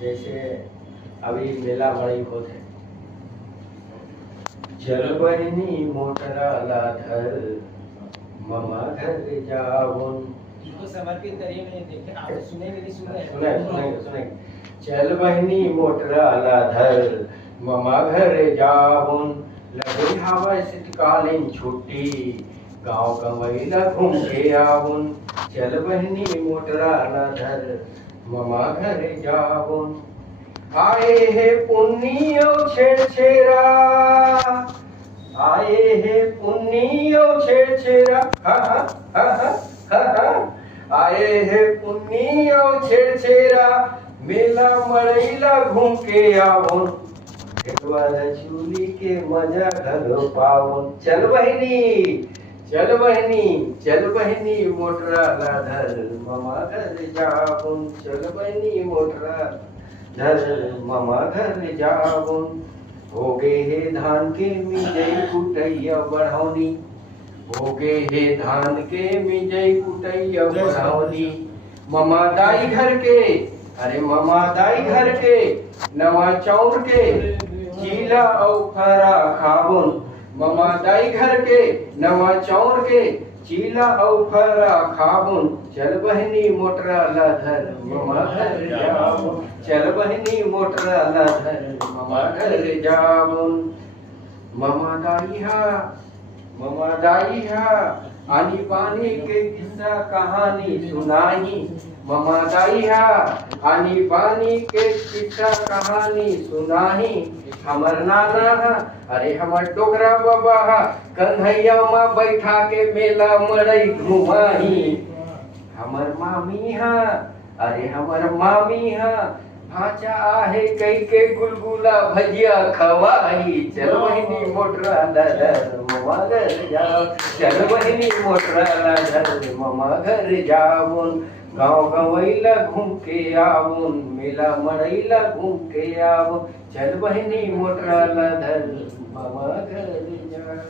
जैसे अभी मेला मड़ई होते, चल बहिनी मोटराला धर ममा घर जाऊन। इसको समर्पित करिए, मैंने देखे आप सुनेंगे नहीं सुन रहे हैं? सुने चल बहिनी मोटराला धर ममा घर जाऊन, लगे हवा शीतकालीन छुट्टी गांव गंवैला घूम के आऊन। चल बहिनी मोटराला धर ममा घर जाऊन। आए हे पुन्नियो छेड़छेरा, आए हे पुन्नियो छेड़छेरा, हा हा हा हा हा। आए हे पुन्नियो छेड़छेरा, मेला मड़ैला घूम के आवोन, खेतवाला चूली के मजा घर पावन। चल बहिनी चल बहिनी चल बहिनी मोटराला धर ममा घर जाऊन। चल बहिनी मोटरा धर ममा घर जाऊन। हो गे हे धान के मिजई कुटैया बढ़ौनी, हो गे हे धान के मिजई कुटैया बढ़ौनी। ममा दाई घर के, अरे ममा दाई घर के नवा चौर के चीला औ फरा खाबुन। ममा दाई घर के नवा चौर के चीला औ फरा खाबुन। चल बहिनी मोटराला धर ममा घर जाऊन। चल बहिनी मोटराला धर ममा घर जाऊन। ममा दाई हा आनी पानी के किस्सा कहानी सुनाई। ममा दाई हा आनी पानी के किस्सा कहानी सुनाही। हमर नाना हा, अरे हमर डोगरा बाबा हा, कन्हैया में बैठा के मेला मड़ई घुमाही। हमर मामी हा, अरे हमर मामी हा, भाचा आहे कई के गुलगुला भजिया खवाही। चल बहिनी मोटराला धर ममा घर जाऊन। चल बहिनी मोटराला धर ममा घर जाऊन। गाँव गंवैला घूम के आऊन, मेला मड़ैला घूम के आऊन। चल बहिनी मोटराला धर ममा घर जाऊन।